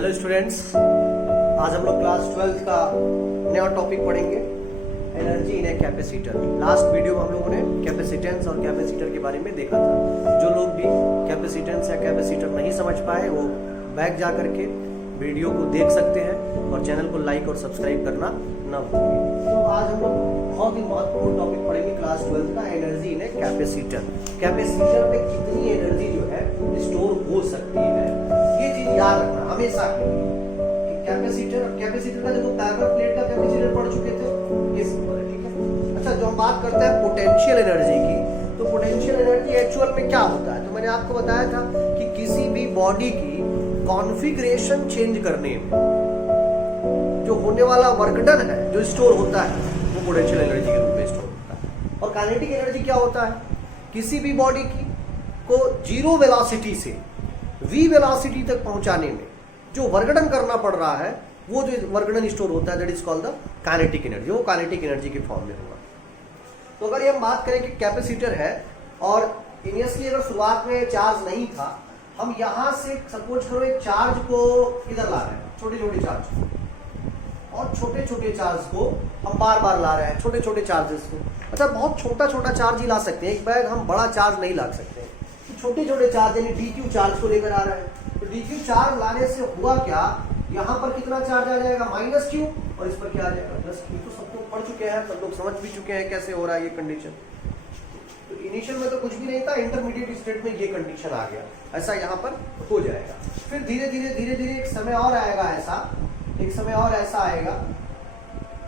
Hello students, आज हम लोग क्लास 12 का नया टॉपिक पढ़ेंगे, energy in a capacitor. Last video में हम लोगों ने कैपेसिटेंस और कैपेसिटर के बारे में देखा था। जो लोग भी कैपेसिटेंस या कैपेसिटर नहीं समझ पाए वो बैक जा करके वीडियो को देख सकते हैं और चैनल को लाइक और सब्सक्राइब करना न भूलिए। तो आज हम लोग बहुत ही महत्वपूर्ण टॉपिक पढ़ेंगे क्लास 12 का, energy in a capacitor. Capacitor में कितनी एनर्जी जो है स्टोर हो सकती है, ये चीज याद रखना हमेशा के लिए। कैपेसिटर का देखो पैरेलल प्लेट का कैपेसिटर पढ़ चुके थे, ये सिंपल है, ठीक है। अच्छा, जो हम बात करते हैं पोटेंशियल एनर्जी की, तो पोटेंशियल एनर्जी एक्चुअल में क्या होता है, तो मैंने आपको बताया था कि किसी भी बॉडी की कॉन्फ़िगरेशन चेंज करने में जो होने वाला वर्क डन है, जो स्टोर होता है, वो पोटेंशियल एनर्जी के रूप में स्टोर होता है। और काइनेटिक एनर्जी क्या होता है, किसी भी बॉडी की को जीरो वेलोसिटी से वी वेलोसिटी तक पहुंचाने में जो वर्कडन करना पड़ रहा है, वो जो वर्कडन स्टोर होता है, that is called the kinetic energy. वो काइनेटिक एनर्जी के फॉर्म में होगा। तो अगर ये हम बात करें कि कैपेसिटर है और इनिशियली अगर शुरुआत में चार्ज नहीं था, हम यहां से सपोज करो एक चार्ज को इधर ला रहे हैं, छोटे छोटे चार्ज को, और छोटे छोटे चार्ज को हम बार बार ला रहे हैं, छोटे छोटे चार्जेस को। अच्छा, बहुत छोटा छोटा चार्ज ही ला सकते हैं, एक बैग हम बड़ा चार्ज नहीं ला सकते। छोटे छोटे चार्ज यानी डीक्यू चार्ज को लेकर आ रहे हैं, तो डीक्यू चार्ज लाने से हुआ क्या, यहाँ पर कितना चार्ज आ जाएगा माइनस क्यू, और इस पर क्या आ जाएगा प्लस क्यू। तो सब लोग पढ़ चुके हैं, सब लोग समझ भी चुके हैं कैसे हो रहा है ये कंडीशन। तो इनिशियल में तो कुछ भी नहीं था, इंटरमीडिएट स्टेट में ये कंडीशन आ गया, ऐसा यहाँ पर हो जाएगा। फिर धीरे धीरे एक समय और आएगा, एक समय और ऐसा आएगा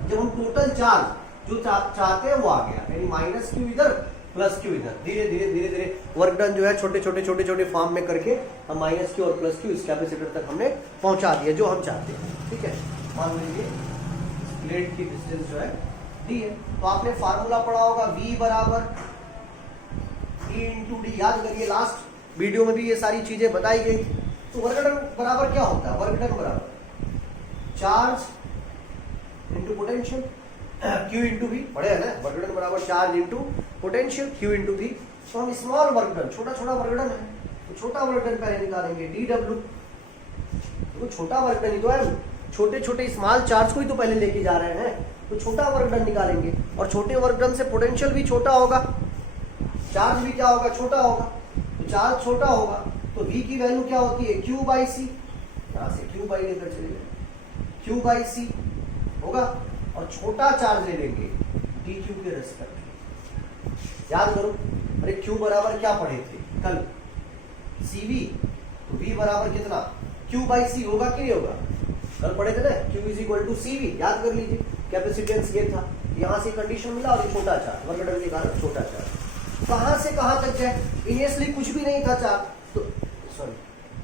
जब हम टोटल चार्ज जो चाहते हैं वो आ गया, यानी माइनस क्यू इधर प्लस क्यू इधर। धीरे धीरे वर्क डन जो है छोटे छोटे फॉर्म में करके हम माइनस क्यू और प्लस क्यू इस कैपेसिटर तक हमने पहुंचा दिया जो हम चाहते हैं, ठीक है। मान लीजिए प्लेट की डिस्टेंस जो है डी है, तो आपने फार्मूला पढ़ा होगा V बराबर E इंटू डी। याद करिए, लास्ट वीडियो में भी ये सारी चीजें बताई गई। तो वर्क डन बराबर क्या होता है, वर्क डन बराबर charge into potential, Q into V, पढ़े है ना, वर्क डन बराबर charge into potential, Q into V। तो हम स्मॉल वर्क डन, छोटा छोटा वर्क डन है, तो छोटा वर्क डन पहले निकालेंगे dW। तो छोटा वर्क डन ही तो है, छोटे छोटे स्मॉल चार्ज को ही तो पहले लेके जा रहे हैं, तो छोटा वर्क डन निकालेंगे। और छोटे वर्क डन से पोटेंशियल भी छोटा होगा, चार्ज भी क्या होगा, छोटा होगा। तो चार्ज छोटा होगा तो V की वैल्यू क्या होती है, Q बाई सी। यहाँ से Q बाई लेकर चले गए, Q बाई सी होगा, और छोटा चार्ज ले लेंगे dQ के रेस्पेक्ट में। याद करो, अरे Q बराबर क्या पढ़े थे कल, CV, तो V बराबर कितना, Q बाई सी होगा कि नहीं होगा, कल पढ़े थे ना, Q is equal to CV। याद कर लीजिए, कैपेसिटेंस ये था, यहाँ से कंडीशन मिला और ये छोटा चार्ज, वर्क डन के कारण छोटा चार्ज। कहां से कहां तक जाए, इनिशियली कुछ भी नहीं था चार्ज, तो सॉरी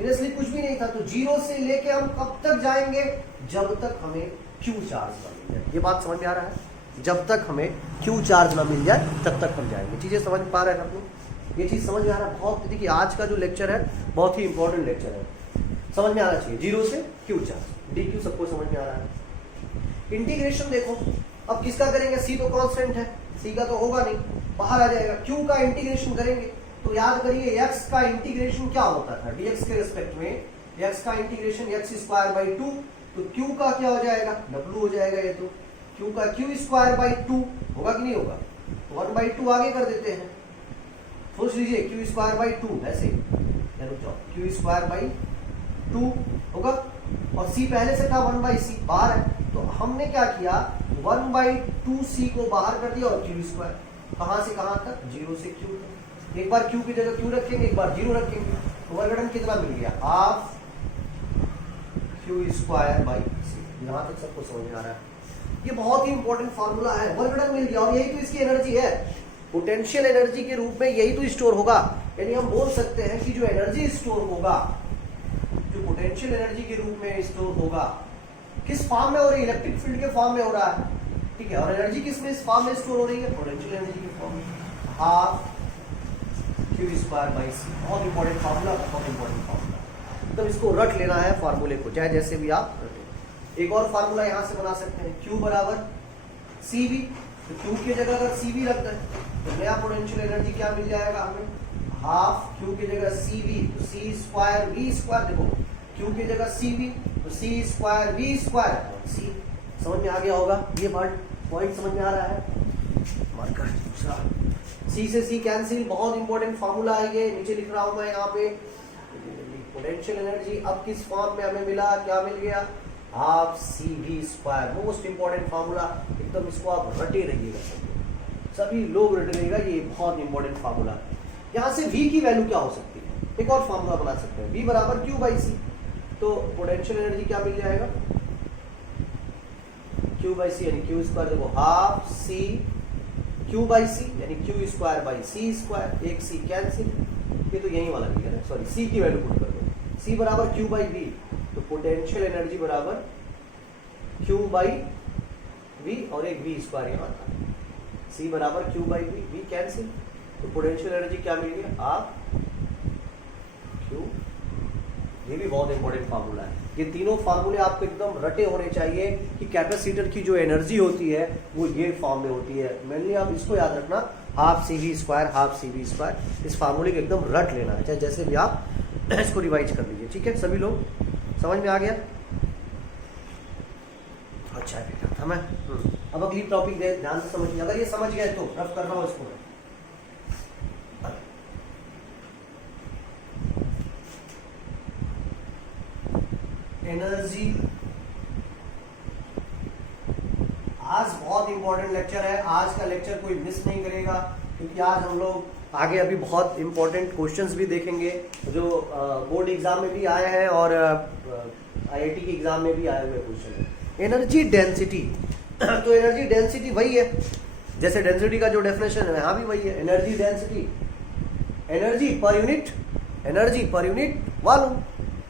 इनिशियली कुछ भी नहीं था, तो जीरो से लेके हम कब तक जाएंगे, जब तक हमें Q चार्ज ना मिल जाए। ये बात समझ में आ रहा है, जब तक हमें Q चार्ज ना मिल जाए तब तक हम जाएंगे। चीजें समझ पा रहे हैं आप लोग, ये चीज समझ में आ रहा है। बहुत देखिए, आज का जो लेक्चर है बहुत ही इंपॉर्टेंट लेक्चर है, समझ में आना चाहिए। जीरो से Q चार्ज, DQ सबको समझ में आ रहा है। इंटीग्रेशन देखो, अब किसका करेंगे, C तो कांस्टेंट है, C का तो होगा नहीं, बाहर आ जाएगा। Q का इंटीग्रेशन करेंगे, तो याद करिए X का इंटीग्रेशन क्या होता था, dx के रेस्पेक्ट में X का इंटीग्रेशन x स्क्वायर बाई 2, तो Q का क्या हो जाएगा, W हो जाएगा। ये तो Q का Q स्क्वायर बाई 2 होगा कि नहीं होगा, 1 बाई 2 आगे कर देते हैं, सोच लीजिए Q स्क्वायर बाई 2 ऐसे, रुक जाओ, Q स्क्वायर बाई 2 होगा, और C पहले से था 1 बाई सी, बाहर है, तो हमने क्या किया, 1 बाई 2C को बाहर कर दिया और Q स्क्वायर, कहां से कहां तक, जीरो से Q तक। एक बार Q की जगह Q रखेंगे, एक बार जीरो रखेंगे, तो वर्क डन कितना मिल गया, हाफ Q स्क्वायर बाई सी। यहाँ तक सबको समझ में आ रहा है। ये बहुत ही इंपॉर्टेंट फार्मूला है, वर्क डन मिल गया, और यही तो इसकी एनर्जी है, पोटेंशियल एनर्जी के रूप में यही तो स्टोर होगा। यानी हम बोल सकते हैं कि जो एनर्जी स्टोर होगा, जो पोटेंशियल एनर्जी के रूप में स्टोर होगा, किस फॉर्म में हो रही है, इलेक्ट्रिक फील्ड के फॉर्म में हो रहा है, ठीक है। और एनर्जी किस में, इस फॉर्म में स्टोर हो रही है, पोटेंशियल एनर्जी के फॉर्म में, हाफ Q स्क्वायर बाई सी। बहुत इंपॉर्टेंट फार्मूला, बहुत इंपॉर्टेंट फार्मूला, तो इसको रट लेना है फार्मूले को, चाहे जैसे भी आप रटें। एक और फार्मूला यहाँ से बना सकते हैं, Q बराबर CV, तो Q की जगह अगर CV रख दें तो नया पोटेंशियल एनर्जी क्या मिल जाएगा हमें, हाफ Q की जगह CV, तो C स्क्वायर V स्क्वायर। देखो Q की जगह CV, तो C square V square C। समझ में आ गया होगा ये पॉइंट समझ में आ रहा है। मार्कर दूसरा, C से C कैंसिल, बहुत इंपॉर्टेंट फार्मूला है ये, नीचे लिख रहा हूं मैं यहाँ पे। पोटेंशियल एनर्जी अब किस फॉर्म में हमें मिला, क्या मिल गया, half CV square. Most important formula, एकदम इसको आप रटे रहिएगा, सभी लोग रटे रहिएगा, ये बहुत इंपॉर्टेंट फार्मूला। यहाँ से V की वैल्यू क्या हो सकती है, एक और फार्मूला बना सकते हैं, V बराबर Q बाई C। तो पोटेंशियल एनर्जी क्या मिल जाएगा, Q बाई C यानी Q स्क्वायर, देखो half C Q by C यानी Q square by C square, एक C कैंसिल, ये तो यही वाला है ना, सॉरी C की वैल्यू पुट कर दो, C बराबर Q बाई V, तो पोटेंशियल एनर्जी बराबर Q बाई V और एक V स्क्वायर यहाँ था, C बराबर Q बाई V कैंसिल, तो पोटेंशियल एनर्जी क्या मिल गया, हाफ Q। ये भी बहुत इंपॉर्टेंट फार्मूला है, ये तीनों फार्मूले आपको एकदम रटे होने चाहिए कि कैपेसिटर की जो एनर्जी होती है वो ये फॉर्म में होती है। मेनली आप इसको याद रखना, half CV square, half CV square, इस फार्मूले को एकदम रट लेना है, चाहे जैसे भी आप इसको रिवाइज कर लीजिए। ठीक है, सभी लोग समझ में आ गया, अच्छा बेटा था मैं। अब अगली टॉपिक ध्यान से समझिए, अगर ये समझ गए तो रफ कर रहा हूं इसको। एनर्जी, आज बहुत इंपॉर्टेंट लेक्चर है, आज का लेक्चर कोई मिस नहीं करेगा, क्योंकि आज हम लोग आगे अभी बहुत इंपॉर्टेंट क्वेश्चंस भी देखेंगे जो बोर्ड एग्जाम में भी आए हैं और IIT के एग्जाम में भी आए हुए क्वेश्चन है। एनर्जी डेंसिटी, तो एनर्जी डेंसिटी वही है जैसे डेंसिटी का जो डेफिनेशन है यहाँ भी वही है, energy density, energy per unit volume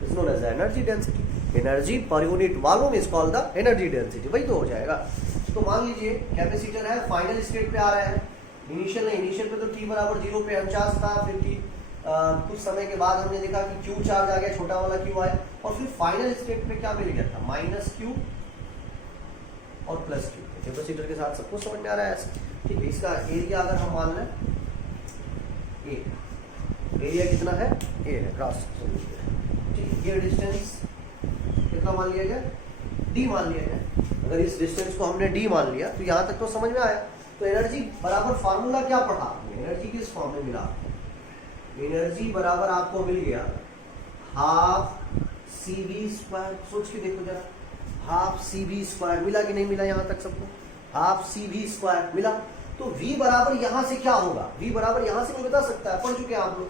is known as the energy density, energy per unit volume is called the energy density, वही तो हो जाएगा। तो मान लीजिए कैपेसिटर है, फाइनल स्टेट पे आ रहा है, इनिशियल नहीं, इनिशियल पे तो T बराबर 0 पे अनचार्ज था, फिर T कुछ समय के बाद हमने देखा कि Q चार्ज आ गया, छोटा वाला Q आया, और फिर फाइनल स्टेट पे क्या मिल गया था, माइनस Q और प्लस Q। कैपेसिटर के साथ सबको समझ में आ रहा है ऐसे, ठीक है। इसका एरिया अगर हम मान लें A, एरिया कितना है, A है, क्रॉस, ठीक, ये डिस्टेंस कितना मान लिया गया, D मान लिया गया। अगर इस डिस्टेंस को हमने D मान लिया तो यहाँ तक तो समझ में आया। तो एनर्जी बराबर फार्मूला क्या पढ़ा, एनर्जी किस फॉर्म में मिला, एनर्जी बराबर आपको मिल गया हाफ CV स्क्वायर, सोच के देखो जरा, हाफ CV स्क्वायर मिला कि नहीं मिला, यहाँ तक सबको हाफ CV स्क्वायर मिला। तो V बराबर यहाँ से क्या होगा, V बराबर यहाँ से कोई बता सकता है, पढ़ चुके हैं आप लोग,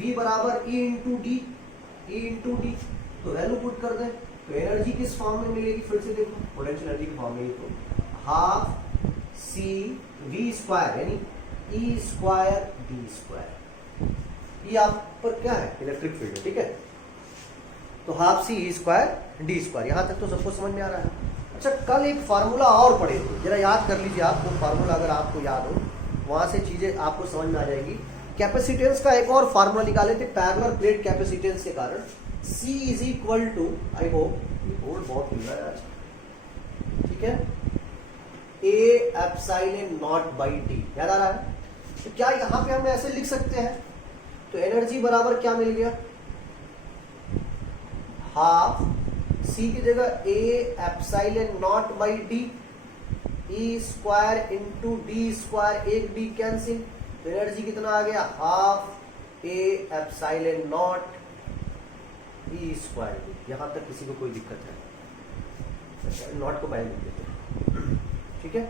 V बराबर E इंटू डी, तो वैल्यू पुट कर दें, तो एनर्जी किस फॉर्म में मिलेगी, फिर से देखो पोटेंशियल एनर्जी की फॉर्म में, तो हाफ CV स्क्वायर यानी E स्क्वायर D स्क्वायर, ये आप पर क्या है, इलेक्ट्रिक फील्ड, ठीक है। तो half C E square D square, यहाँ तक तो सबको समझ में आ रहा है। अच्छा, कल एक फार्मूला और पढ़े थे, जरा याद कर लीजिए आप, वो फार्मूला अगर आपको याद हो, वहां से चीजें आपको समझ में आ जाएगी। कैपेसिटेंस का एक और फार्मूला निकाले थे पैरेलल प्लेट कैपेसिटेंस के कारण, C is equal to, I hope board बहुत मिल रहा है आज, ठीक है, A epsilon not by D, याद आ रहा है। तो क्या यहां पे हम ऐसे लिख सकते हैं, तो एनर्जी बराबर क्या मिल गया, हाफ C की जगह A epsilon not by D, E square into D square, एक D कैंसिल, तो एनर्जी कितना आ गया, half A epsilon not E square. यहां तक किसी को कोई दिक्कत है, नॉट को पहले लिख देते हैं, ठीक है,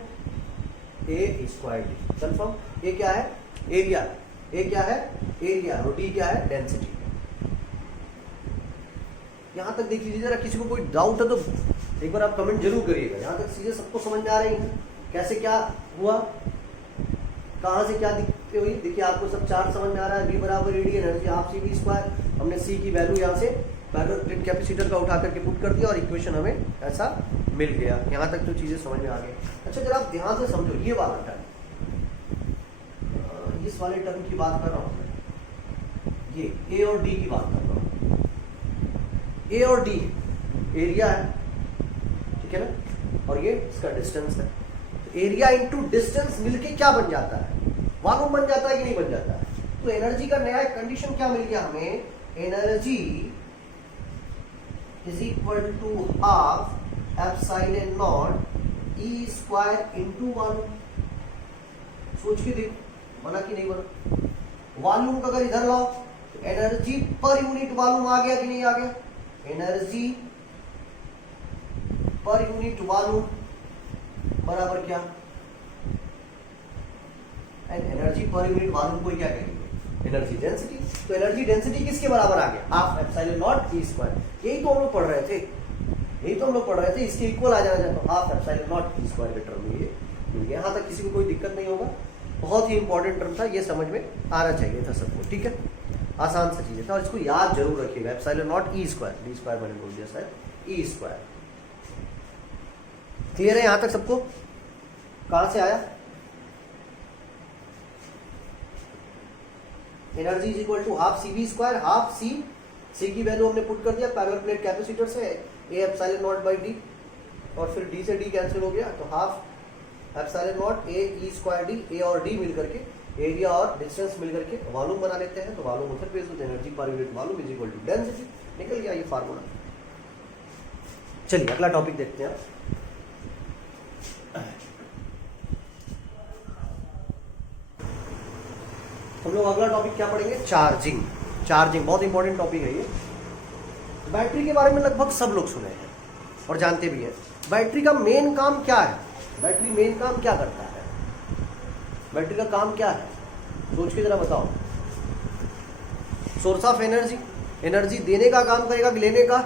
A square D confirm. A क्या है, एरिया, A क्या है, एरिया, और D क्या है, डेंसिटी। यहां तक देख लीजिए जरा, किसी को कोई डाउट है तो एक बार आप कमेंट जरूर करिएगा। यहां तक चीजें सबको समझ में आ रही हैं, कैसे क्या हुआ, कहां से क्या दिक्कत हुई, देखिए आपको सब चार्ट समझ में आ रहा है। V बराबर E D, energy half CV square, हमने C की वैल्यू यहाँ से पैरेलल प्लेट कैपेसिटर का उठा करके पुट कर दिया और इक्वेशन हमें ऐसा मिल गया। यहाँ तक तो चीजें समझ में आ गई। अच्छा, जरा आप ध्यान से समझो, ये वाला टर्म, इस वाले टर्म की बात कर रहा हूँ मैं, ये A और D की बात कर रहा हूँ। A और D एरिया है, ठीक है ना, और ये इसका डिस्टेंस है। एरिया इंटू डिस्टेंस मिलके क्या बन जाता है, वॉल्यूम बन जाता है कि नहीं बन जाता है। तो एनर्जी का नया कंडीशन क्या मिल गया हमें, energy is equal to half epsilon not E square into volume. सोच के देखो बना कि नहीं बना। वॉल्यूम का अगर इधर लाओ तो एनर्जी पर यूनिट वॉल्यूम आ गया कि नहीं आ गया? एनर्जी पर यूनिट वॉल्यूम बराबर क्या? And energy per unit volume को क्या कहेंगे? Energy density. तो एनर्जी डेंसिटी किसके बराबर आ गया? Half epsilon not E square. यही तो हम लोग पढ़ रहे थे, इसके इक्वल आ जाना चाहिए। Half epsilon not E square का टर्म ये मिल गया। यहाँ तक किसी को कोई दिक्कत नहीं होगा। बहुत ही इंपॉर्टेंट टर्म था, ये समझ में आना चाहिए था सबको। ठीक है, आसान सा चीज था और इसको याद जरूर रखिएगा। Epsilon not E square, D square मैंने बोल दिया शायद, ई स्क्वायर। क्लियर है यहां तक सबको? कहां से आया? Energy is equal to half C V square, half C की वैल्यू हमने पुट कर दिया पैरेलल प्लेट कैपेसिटर से, A epsilon not by D, और फिर डी से डी कैंसिल हो गया तो half epsilon not A E square D, A और डी मिल करके एरिया और डिस्टेंस मिल करके वॉल्यूम बना लेते हैं। तो वॉल्यूम उधर पेश होता है, energy per unit volume is equal to density. निकल गया ये फार्मूला। चलिए अगला टॉपिक देखते हैं। हम लोग अगला टॉपिक क्या पढ़ेंगे? चार्जिंग। चार्जिंग बहुत इंपॉर्टेंट टॉपिक है ये। बैटरी के बारे में लगभग सब लोग सुने हैं और जानते भी हैं। बैटरी का मेन काम क्या है? बैटरी मेन काम क्या करता है? बैटरी का काम क्या है? सोच के जरा बताओ। सोर्स ऑफ एनर्जी, एनर्जी देने का काम करेगा कि लेने का?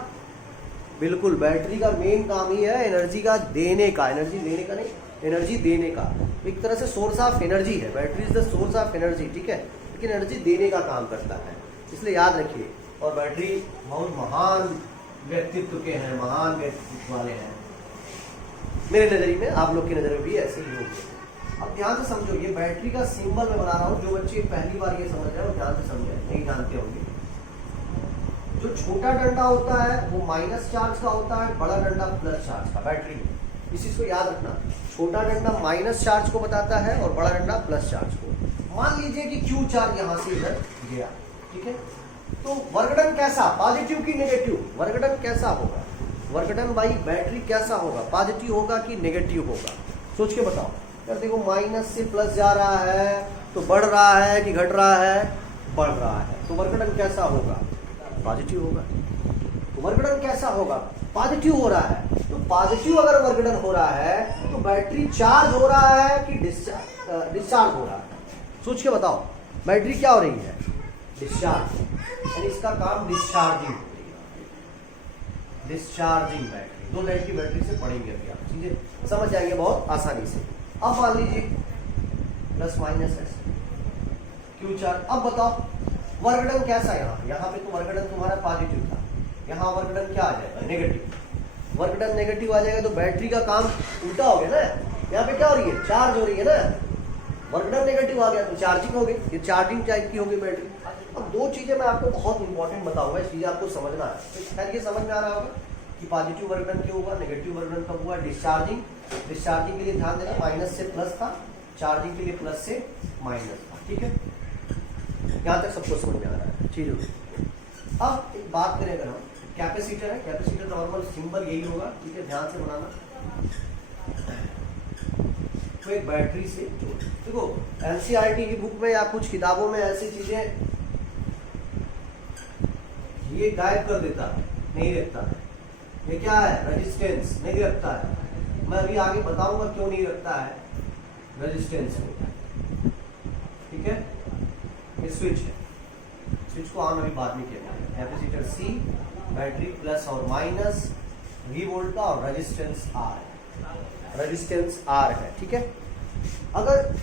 बिल्कुल, बैटरी का मेन काम ही है एनर्जी का देने का। एनर्जी लेने का नहीं, एनर्जी देने का। एक तरह से सोर्स ऑफ एनर्जी है, battery is the source of energy. ठीक है, लेकिन एनर्जी देने का काम करता है, इसलिए याद रखिए। और बैटरी बहुत महान व्यक्तित्व के हैं, महान व्यक्तित्व वाले हैं मेरे नजरिए में, आप लोग की नजर में भी ऐसे ही होंगे। अब ध्यान से समझो, ये बैटरी का सिंबल मैं बना रहा हूँ। जो बच्चे पहली बार ये समझ रहे हो ध्यान से समझे, नहीं जानते होंगे। जो छोटा डंडा होता है वो माइनस चार्ज का होता है, बड़ा डंडा प्लस चार्ज का। बैटरी में इस चीज को याद रखना, छोटा डंडा माइनस चार्ज को बताता है और बड़ा डंडा प्लस चार्ज को। मान लीजिए कि क्यू चार्ज यहाँ से इधर गया, ठीक है, तो वर्कडन कैसा, पॉजिटिव की नेगेटिव? वर्कडन कैसा होगा? वर्कडन बाई बैटरी कैसा होगा? पॉजिटिव होगा कि नेगेटिव होगा? सोच के बताओ। यार देखो, माइनस से प्लस जा रहा है तो बढ़ रहा है कि घट रहा है? बढ़ रहा है। तो वर्कडन कैसा होगा? पॉजिटिव होगा। तो वर्कडन कैसा होगा? पॉजिटिव हो रहा है। तो पॉजिटिव अगर वर्कडन हो रहा है तो बैटरी चार्ज हो रहा है कि डिस्चार्ज हो रहा है? सोच के बताओ। बैटरी क्या हो रही है? डिस्चार्ज, यानी इसका काम डिस्चार्जिंग, डिस्चार्जिंग बैटरी। दो टाइप की बैटरी से पढ़ेंगे अभी आप, चीजें समझ जाएंगे बहुत आसानी से। अब मान लीजिए प्लस माइनस ऐसे क्यू चार्ज। अब बताओ वर्कडन कैसा है? यहाँ पे तो वर्कडन तुम्हारा पॉजिटिव था, यहाँ वर्कडन क्या आ जाएगा? नेगेटिव। वर्कडन नेगेटिव आ जाएगा तो बैटरी का काम उल्टा हो गया ना। यहाँ पे क्या हो रही है? चार्ज हो रही है ना। वर्कडन नेगेटिव आ गया तो चार्जिंग हो गई, ये चार्जिंग टाइप की हो गई बैटरी। अब दो चीजें मैं आपको बहुत इंपॉर्टेंट बताऊंगा, इस चीज आपको समझना है। तो शायद ये समझ में आ रहा होगा कि पॉजिटिव वर्कडन क्यों हुआ, नेगेटिव वर्कडन कब हुआ? डिस्चार्जिंग। डिस्चार्जिंग के लिए ध्यान देना, माइनस से प्लस था, चार्जिंग के लिए प्लस से माइनस था। ठीक है, यहाँ तक सबको समझ में आ रहा है चीजों। अब एक बात करें, अगर हम कैपेसिटर है, कैपेसिटर नॉर्मल सिंबल यही होगा, ठीक है, ध्यान से बनाना। तो एक बैटरी से जोड़, देखो एनसीईआरटी की बुक में या कुछ किताबों में ऐसी चीजें ये गायब कर देता है, नहीं रखता है। ये क्या है? रेजिस्टेंस नहीं रखता है। मैं अभी आगे बताऊंगा क्यों नहीं रखता है रेजिस्टेंस को। ठीक है, ये स्विच है, स्विच को ऑन अभी बाद में किया जाएगा। कैपेसिटर सी, बैटरी प्लस और माइनस, वी वोल्ट का, और रेजिस्टेंस आर, रेजिस्टेंस आर है। ठीक है, अगर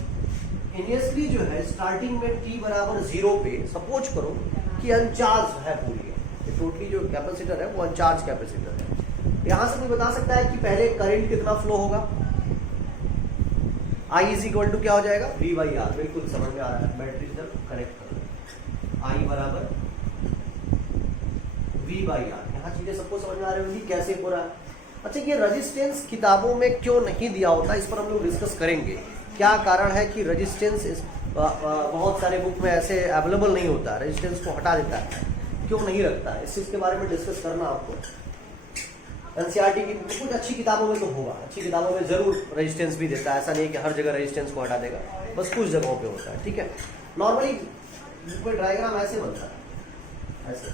इनिशियली जो है स्टार्टिंग में t बराबर 0 पे सपोज करो कि अनचार्ज है पूरी, टोटली जो कैपेसिटर है वो अनचार्ज कैपेसिटर है। यहां से कोई बता सकता है कि पहले करंट कितना फ्लो होगा? I इज इक्वल टू क्या हो जाएगा? V by R. बिल्कुल समझ में आ रहा है, बैटरी जब कनेक्ट करो, I बराबर V बाई आर। यहाँ चीजें सबको समझ में आ रही होगी कैसे हो रहा है। अच्छा, ये रेजिस्टेंस किताबों में क्यों नहीं दिया होता, इस पर हम लोग डिस्कस करेंगे। क्या कारण है कि रेजिस्टेंस बहुत सारे बुक में ऐसे अवेलेबल नहीं होता, रेजिस्टेंस को हटा देता है, क्यों नहीं रखता है, इस चीज के बारे में डिस्कस करना आपको। एनसीईआरटी की कुछ अच्छी किताबों में तो होगा, अच्छी किताबों में जरूर रेजिस्टेंस भी देता है, ऐसा नहीं कि हर जगह रेजिस्टेंस को हटा देगा, बस कुछ जगहों पे होता है। ठीक है, नॉर्मली कोई डायग्राम ऐसे बनता है, ऐसे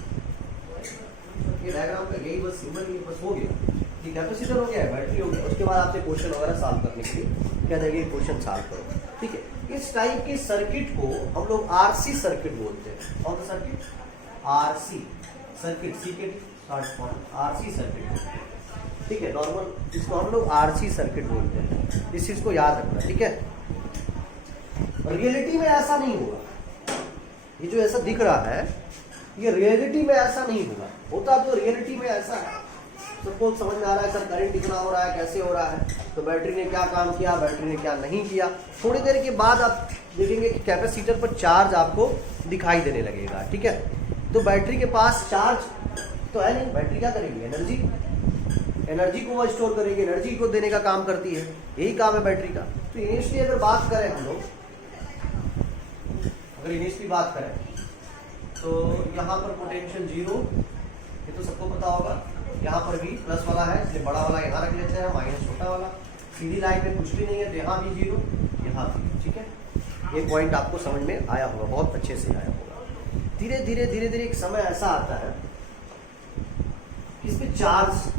ये डायग्राम का यही बस सिंबल ही बस हो गया कि कैपेसिटर हो गया, बैटरी हो गया, उसके बाद आपसे क्वेश्चन वगैरह सॉल्व करने के लिए क्या देंगे, क्वेश्चन सॉल्व करो। ठीक है, इस टाइप के सर्किट को हम लोग आरसी सर्किट बोलते हैं। कौन सा सर्किट? आरसी सर्किट, सी के आरसी सर्किट। ठीक है, नॉर्मल इसको हम लोग आरसी सर्किट बोलते हैं, इस चीज को याद रखना। ठीक है, रियलिटी में ऐसा नहीं होगा, ये जो ऐसा दिख रहा है ये रियलिटी में ऐसा नहीं होगा, होता तो रियलिटी में ऐसा है। सबको समझ में आ रहा है सर करंट कितना हो रहा है, कैसे हो रहा है, तो बैटरी ने क्या काम किया, बैटरी ने क्या नहीं किया। थोड़ी देर के बाद आप देखेंगे कि कैपेसिटर पर चार्ज आपको दिखाई देने लगेगा। ठीक है, तो बैटरी के पास चार्ज तो है नहीं, बैटरी क्या करेगी, एनर्जी को वो स्टोर करेगी, एनर्जी को देने का काम करती है, यही काम है बैटरी का। तो इनिशियली अगर बात करें हम लोग, अगर इनिशियली बात करें तो यहाँ पर पोटेंशियल जीरो, ये तो सबको पता होगा, यहाँ पर भी प्लस वाला है इसलिए बड़ा वाला यहाँ रख लेते हैं, माइनस छोटा वाला, सीधी लाइन में कुछ भी नहीं है तो यहाँ भी जीरो, यहाँ भी। ठीक है, ये पॉइंट आपको समझ में आया होगा, बहुत अच्छे से आया होगा। धीरे धीरे धीरे धीरे एक समय ऐसा आता है इस पे चार्ज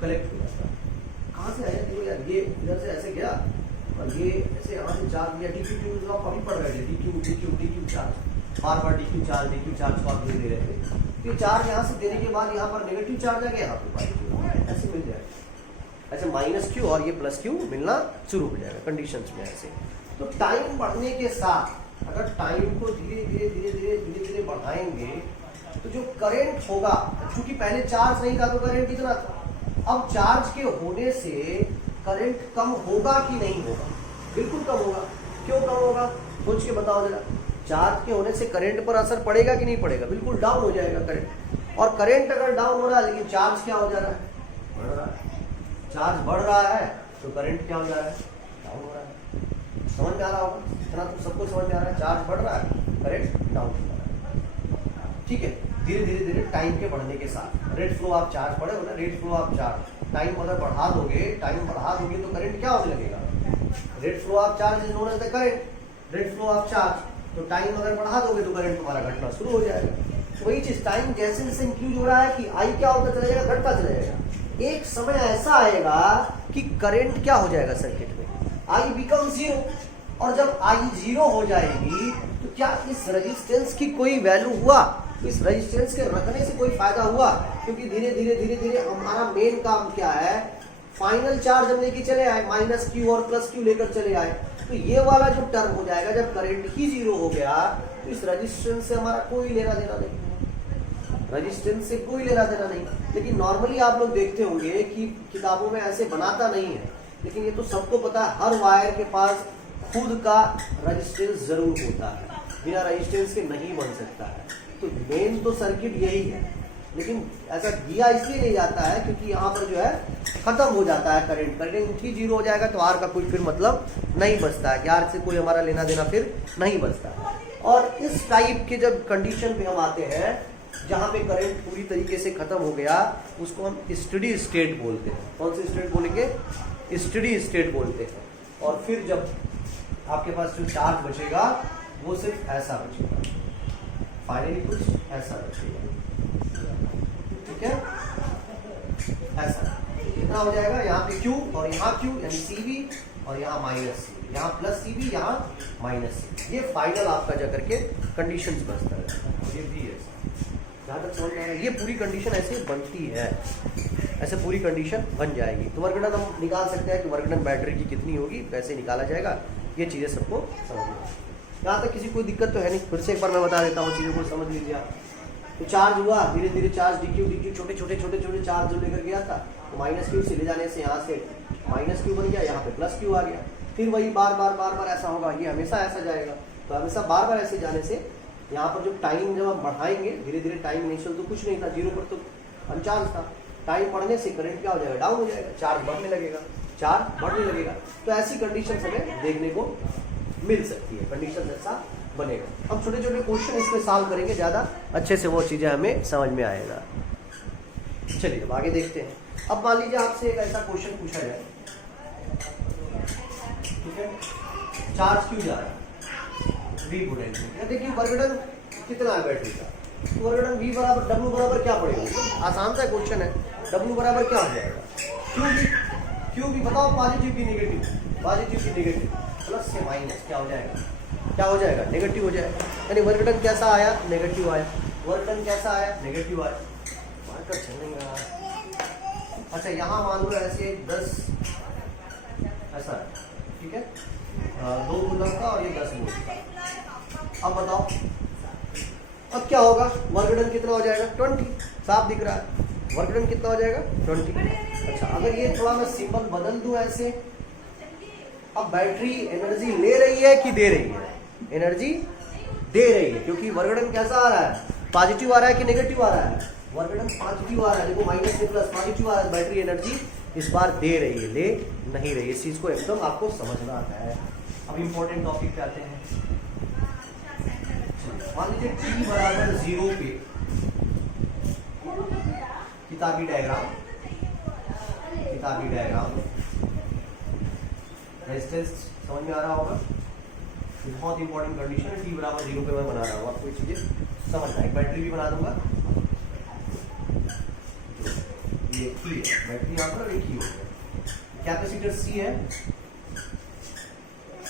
कलेक्ट हो जाता है। कहाँ से आया देखो यार, ये इधर से ऐसे गया और ये ऐसे यहाँ से चार्ज दिया, DQ आप अभी पढ़ रहे थे, DQ चार्ज, बार बार DQ चार्ज को आप दे रहे थे। तो चार्ज यहाँ से देने के बाद यहाँ पर नेगेटिव चार्ज आ गया, यहाँ पे पॉजिटिव, ऐसे मिल जाएगा, ऐसे माइनस क्यू और ये प्लस क्यू मिलना शुरू हो जाएगा कंडीशंस में ऐसे। तो टाइम बढ़ने के साथ अगर टाइम को धीरे धीरे बढ़ाएंगे तो जो करंट होगा, क्योंकि पहले चार्ज नहीं था तो करंट कितना था, अब चार्ज के होने से करंट कम होगा कि नहीं होगा? बिल्कुल कम होगा। क्यों कम होगा, सोच के बताओ जरा। चार्ज के होने से करंट पर असर पड़ेगा कि नहीं पड़ेगा? बिल्कुल डाउन हो जाएगा करंट। और करंट अगर डाउन हो रहा है लेकिन चार्ज क्या हो जा रहा है, बढ़ रहा है। चार्ज बढ़ रहा है तो करंट क्या हो जा रहा है, डाउन हो रहा है। समझ में आ रहा होगा, इतना तो सबको समझ में आ रहा है, चार्ज बढ़ रहा है, करंट डाउन हो रहा है। ठीक है, धीरे धीरे टाइम के बढ़ने के साथ रेट फ्लो ऑफ चार्ज बढ़े हो ना, rate flow of charge, time अगर बढ़ा दोगे तो करंट क्या होने लगेगा, rate flow of charge is known as the current, rate flow of charge. तो टाइम अगर बढ़ा दोगे तो करंट तुम्हारा घटना शुरू हो जाएगा। तो वही चीज, टाइम जैसे जैसे इंक्रीज हो रहा है कि आई क्या होता चला जाएगा, घटता चला जाएगा। एक समय ऐसा आएगा कि करंट क्या हो जाएगा सर्किट में, आई बिकम जीरो। और जब आई जीरो हो जाएगी तो क्या इस रेजिस्टेंस की कोई वैल्यू हुआ, इस रेजिस्टेंस के रखने से कोई फायदा हुआ? क्योंकि धीरे धीरे हमारा मेन काम क्या है, फाइनल चार्ज हम लेके चले आए, माइनस क्यू और प्लस क्यू लेकर चले आए। तो ये वाला जो टर्म हो जाएगा, जब करंट ही जीरो हो गया तो इस रेजिस्टेंस से हमारा कोई लेना देना नहीं, रेजिस्टेंस से कोई लेना देना नहीं। लेकिन नॉर्मली आप लोग देखते होंगे कि किताबों में ऐसे बनाता नहीं है, लेकिन ये तो सबको पता है, हर वायर के पास खुद का रेजिस्टेंस जरूर होता है, बिना रेजिस्टेंस के नहीं बन सकता है। तो मेन तो सर्किट यही है, लेकिन ऐसा दिया इसलिए नहीं जाता है क्योंकि यहाँ पर जो है खत्म हो जाता है करंट ही जीरो हो जाएगा तो आर का कोई फिर मतलब नहीं बचता है, आर से कोई हमारा लेना देना फिर नहीं बचता। और इस टाइप के जब कंडीशन पे हम आते हैं जहाँ पे करंट पूरी तरीके से खत्म हो गया, उसको हम स्टडी स्टेट बोलते हैं। कौन सी स्टेट बोलेंगे, स्टडी स्टेट बोलते हैं। और फिर जब आपके पास जो चार्ज बचेगा वो सिर्फ ऐसा बचेगा, फाइनली कुछ ऐसा बचेगा। ठीक है, ऐसा कितना हो जाएगा, यहाँ पे Q और यहाँ Q यानी CV और यहाँ माइनस CV, यहाँ प्लस CV, यहाँ माइनस CV। ये फाइनल आपका जाकर के कंडीशंस बचता है। ये भी है, जहाँ तक समझ में आया, ये पूरी कंडीशन ऐसे बनती है, ऐसे पूरी कंडीशन बन जाएगी। तो वर्क डन हम निकाल सकते हैं कि वर्क डन बैटरी की कितनी होगी, कैसे निकाला जाएगा, ये चीज़ें सबको समझ में। यहाँ तक किसी कोई दिक्कत तो है नहीं, फिर से एक बार मैं बता देता हूँ, चीज़ों को समझ लीजिए आप। तो चार्ज हुआ, धीरे धीरे चार्ज DQ छोटे छोटे चार्ज जो लेकर गया था, तो माइनस क्यू से ले जाने से यहाँ से माइनस क्यू बन गया, यहाँ पे प्लस क्यू आ गया। फिर वही बार बार ऐसा होगा, ये हमेशा ऐसा जाएगा। तो हमेशा बार बार ऐसे जाने से यहाँ पर जो टाइम जब हम बढ़ाएंगे धीरे धीरे, टाइम इनिशियल तो कुछ नहीं था, जीरो पर तो अनचार्ज था, टाइम बढ़ने से करंट क्या हो जाएगा, डाउन हो जाएगा, चार्ज बढ़ने लगेगा। तो ऐसी कंडीशन हमें देखने को मिल सकती है, कंडीशन ऐसा बनेगा। हम छोटे छोटे क्वेश्चन इसमें सॉल्व करेंगे, ज़्यादा अच्छे से वो चीज़ें हमें समझ में आएगा। चलिए अब आगे देखते हैं। अब मान लीजिए आपसे एक ऐसा क्वेश्चन पूछा जाए, ठीक है, चार्ज क्यों जा रहा है, V पोटेंशियल। देखिए वर्क डन कितना है बैटरी का, तो वर्क डन V बराबर W बराबर क्या पड़ेगा, आसान सा क्वेश्चन है। W बराबर क्या हो जाएगा, क्यों भी बताओ, पॉजिटिव की नेगेटिव, पॉजिटिव की नेगेटिव, प्लस से माइनस क्या हो जाएगा, क्या हो जाएगा, नेगेटिव हो जाएगा। यानी वर्क डन कैसा आया, नेगेटिव आया, वर्क डन कैसा आया, नेगेटिव आया। मार्कर चलेगा। अच्छा यहाँ मान लो ऐसे 10 ऐसा है, ठीक है, 2 कूलम का और ये 10 वोल्ट का। अब बताओ अब क्या होगा, वर्क डन कितना हो जाएगा, 20, साफ दिख रहा है, वर्क डन कितना हो जाएगा 20। अच्छा अगर ये थोड़ा मैं सिंबल बदल दूं ऐसे, अब बैटरी एनर्जी ले रही है कि दे रही है, एनर्जी दे रही है, क्योंकि वर्क डन कैसा आ रहा है, पॉजिटिव आ रहा है कि नेगेटिव आ रहा है, वर्क डन पॉजिटिव आ रहा है, देखो माइनस से प्लस पॉजिटिव आ रहा है, बैटरी एनर्जी इस बार दे रही है, ले नहीं रही है। इस चीज को एकदम आपको समझना है। अब इंपॉर्टेंट टॉपिक पे आते हैं। मान लीजिए t बराबर 0 पे किताबी डायग्राम रेजिस्टेंस समझ में आ रहा होगा, बहुत इंपॉर्टेंट कंडीशन है। t बराबर 0 पे मैं बना रहा हूँ, आपको ये चीजें समझना है। बैटरी भी बना दूंगा, ये की है बैटरी यहाँ पर, एक ही हो गया। कैपेसिटर C है,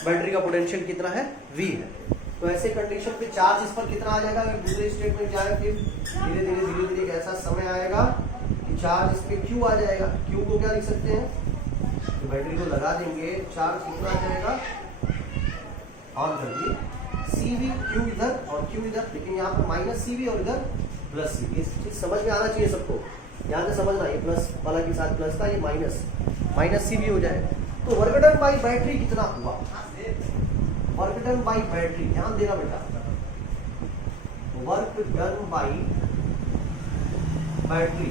बैटरी का पोटेंशियल कितना है, V है। तो ऐसे कंडीशन पे चार्ज इस पर कितना आ जाएगा, अगर दूसरे स्टेट में जाए फिर धीरे धीरे एक ऐसा समय आएगा कि चार्ज इस पे Q आ जाएगा। Q को क्या लिख सकते हैं, तो बैटरी को लगा देंगे, चार्ज कितना आ जाएगा, ऑन कर दिए, CV, Q इधर और Q इधर, लेकिन यहाँ पर माइनस CV और इधर प्लस CV। इस चीज समझ में आना चाहिए सबको, यहाँ से समझना, ये प्लस वाला के साथ प्लस था, ये माइनस CV हो जाए। तो वर्क डन बाई बैटरी कितना हुआ, वर्क डन बाई बैटरी, ध्यान देना बेटा, work done by battery,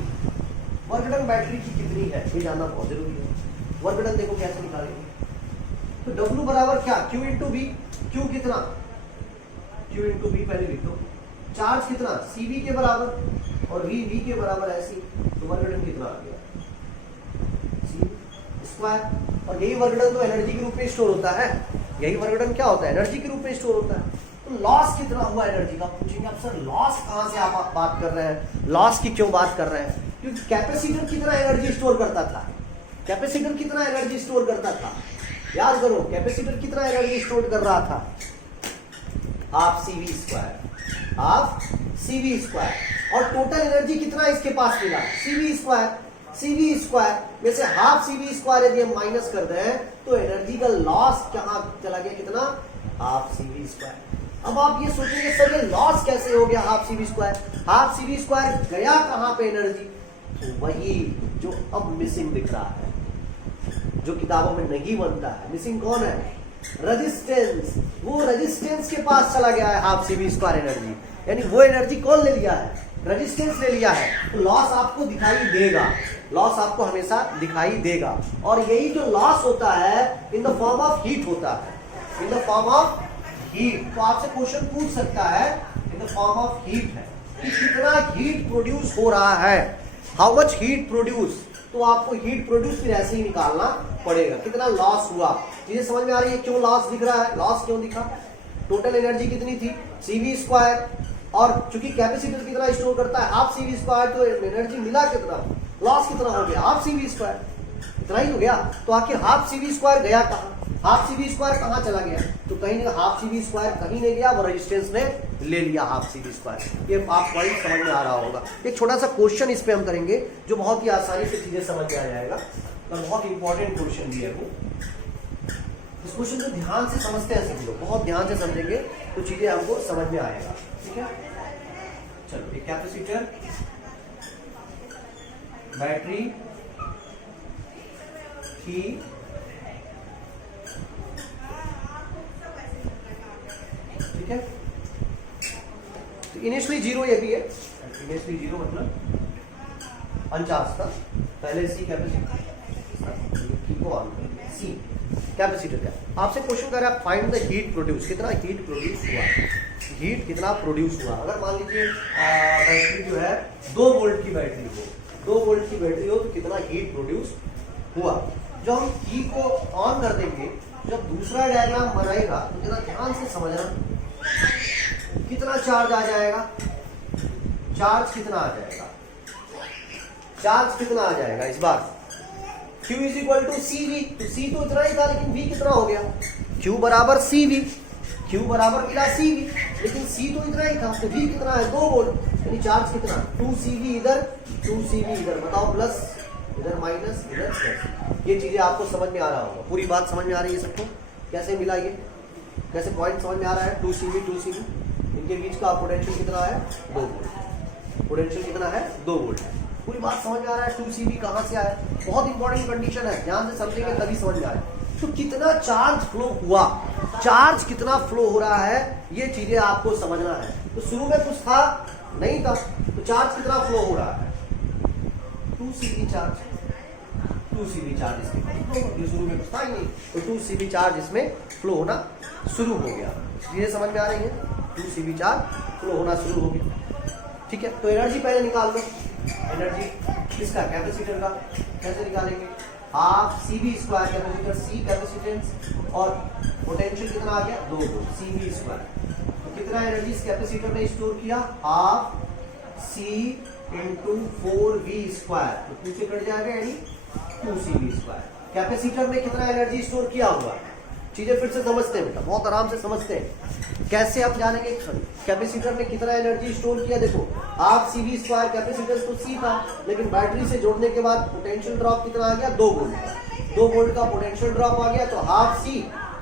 work done battery की कितनी है ये जानना बहुत जरूरी है। वर्क डन देखो कैसे निकालेंगे, तो W बराबर क्या, Q इंटू V, Q कितना, Q इंटू V पहले लिख दो, चार्ज कितना CV के बराबर और V के बराबर ऐसी, तो वर्क डन कितना आ गया, C स्क्वायर। और यही वर्क डन तो एनर्जी के रूप में स्टोर होता है, यही वर्क डन क्या होता है, एनर्जी के रूप में स्टोर होता है। तो लॉस कितना हुआ एनर्जी का, पूछेंगे आप सर लॉस कहां से आप बात कर रहे हैं, लॉस की क्यों बात कर रहे हैं, क्योंकि कैपेसिटर कितना एनर्जी स्टोर करता था, कैपेसिटर कितना एनर्जी स्टोर करता था, याद करो, कैपेसिटर कितना एनर्जी स्टोर कर रहा था, half CV square, half CV square. और टोटल एनर्जी कितना इसके पास मिला, CV स्क्वायर, CV स्क्वायर में से हाफ CV स्क्वायर यदि हम माइनस कर दें तो एनर्जी का लॉस कहाँ चला गया, कितना, हाफ CV स्क्वायर। अब आप ये सोचेंगे सर ये लॉस कैसे हो गया half CV square, half CV square गया कहाँ पे एनर्जी, तो वही जो अब मिसिंग दिख रहा है, जो किताबों में नहीं बनता है। मिसिंग कौन है, रेजिस्टेंस, वो रेजिस्टेंस के पास चला गया है हाफ CV स्क्वायर एनर्जी, यानी वो एनर्जी कौन ले लिया है, रेजिस्टेंस ले लिया है। तो लॉस आपको दिखाई देगा, लॉस आपको हमेशा दिखाई देगा, और यही जो लॉस होता है in the form of heat होता है, in the form of heat. तो आपसे क्वेश्चन पूछ सकता है in the form of heat है कि कितना हीट प्रोड्यूस हो रहा है, हाउ मच हीट प्रोड्यूस। तो आपको हीट प्रोड्यूस फिर ऐसे ही निकालना पड़ेगा, कितना लॉस हुआ। चीजें समझ में आ रही है, क्यों लॉस दिख रहा है, लॉस क्यों दिखा, टोटल एनर्जी कितनी थी CV स्क्वायर, और चूंकि कैपेसिटर कितना स्टोर करता है हाफ CV स्क्वायर, तो एनर्जी मिला कितना, लॉस कितना हो गया, हाफ CV स्क्वायर, इतना ही हो गया। तो आखिर हाफ CV स्क्वायर गया कहाँ, हाफ CV स्क्वायर कहाँ चला गया, तो कहीं नहीं, हाफ CV स्क्वायर कहीं नहीं गया, वो रेजिस्टेंस ने ले लिया हाफ CV स्क्वायर। ये आप पॉइंट समझ में आ रहा होगा। एक छोटा सा क्वेश्चन इस पे हम करेंगे जो बहुत ही आसानी से चीजें समझ में आ जाएगा, तो बहुत इंपॉर्टेंट क्वेश्चन भी है वो। इस क्वेश्चन को ध्यान से समझते हैं सभी लोग, बहुत ध्यान से समझेंगे तो चीजें हमको समझ में आएगा, ठीक है। चलो एक कैपेसिटर, बैटरी की ठीक है, तो इनिशियली 0 ये भी है, इनिशियली 0 मतलब अनचार्ज था, पहले C कैपेसिटर को ऑन कर दिया, C कैपेसिटर का। आपसे क्वेश्चन कर रहा है फाइंड द हीट प्रोड्यूस, कितना हीट प्रोड्यूस हुआ, हीट कितना प्रोड्यूस हुआ। अगर मान लीजिए बैटरी जो है 2 वोल्ट की बैटरी हो, 2 वोल्ट की बैटरी हो तो कितना हीट प्रोड्यूस हुआ। जब हम ई को ऑन कर देंगे, जब दूसरा डायग्राम बनाएगा तो जरा ध्यान से समझना, कितना चार्ज आ जाएगा, चार्ज कितना आ जाएगा, चार्ज कितना आ जाएगा इस बार। Q is equal to C V, तो C तो इतना ही था लेकिन V कितना हो गया, Q बराबर सी वी, Q बराबर मिला सी वी, लेकिन C तो इतना ही था तो V कितना है 2 वोल्ट, यानी चार्ज कितना 2CV इधर 2CV इधर, बताओ प्लस इधर माइनस इधर प्लस। ये चीजें आपको समझ में आ रहा होगा, पूरी बात समझ में आ रही है सबको, कैसे मिला ये, कैसे पॉइंट समझ में आ रहा है। 2CV इनके बीच का पोटेंशियल कितना है 2 वोल्ट, पोटेंशियल कितना है 2 वोल्ट, पूरी बात समझ में आ रहा है। 2CV कहाँ से आया, बहुत इंपॉर्टेंट कंडीशन है, ध्यान से समझेंगे तभी समझ में आए। तो कितना चार्ज फ्लो हुआ, चार्ज कितना फ्लो हो रहा है, ये चीजें आपको समझना है। तो शुरू में कुछ था नहीं था, तो चार्ज कितना फ्लो हो रहा है 2CV चार्ज, 2CV चार्ज इसमें शुरू में कुछ था ही नहीं, तो 2CV चार्ज इसमें फ्लो होना शुरू हो गया। चीजें समझ में आ रही है, 2CV चार्ज फ्लो होना शुरू हो गया। ठीक है, तो एनर्जी पहले निकाल लो, एनर्जी किसका, कैपेसिटर का, कैसे निकालेंगे, half CV square capacitor, C capacitance और पोटेंशियल कितना आ गया 2 वोल्ट CV स्क्वायर। तो कितना एनर्जी इस कैपेसिटर ने स्टोर किया, half C into 4V square, तो 2 से कट जाएगा यानी 2CV स्क्वायर। कैपेसिटर में कितना एनर्जी स्टोर किया हुआ, चीजें फिर से समझते हैं बेटा, बहुत आराम से समझते हैं, कैसे आप जानेंगे। कैपेसिटर ने कितना एनर्जी स्टोर किया, देखो हाफ CV स्क्वायर, कैपेसिटर तो C था लेकिन बैटरी से जोड़ने के बाद पोटेंशियल ड्रॉप कितना आ गया 2 वोल्ट का, 2 वोल्ट का पोटेंशियल ड्रॉप आ गया, तो हाफ C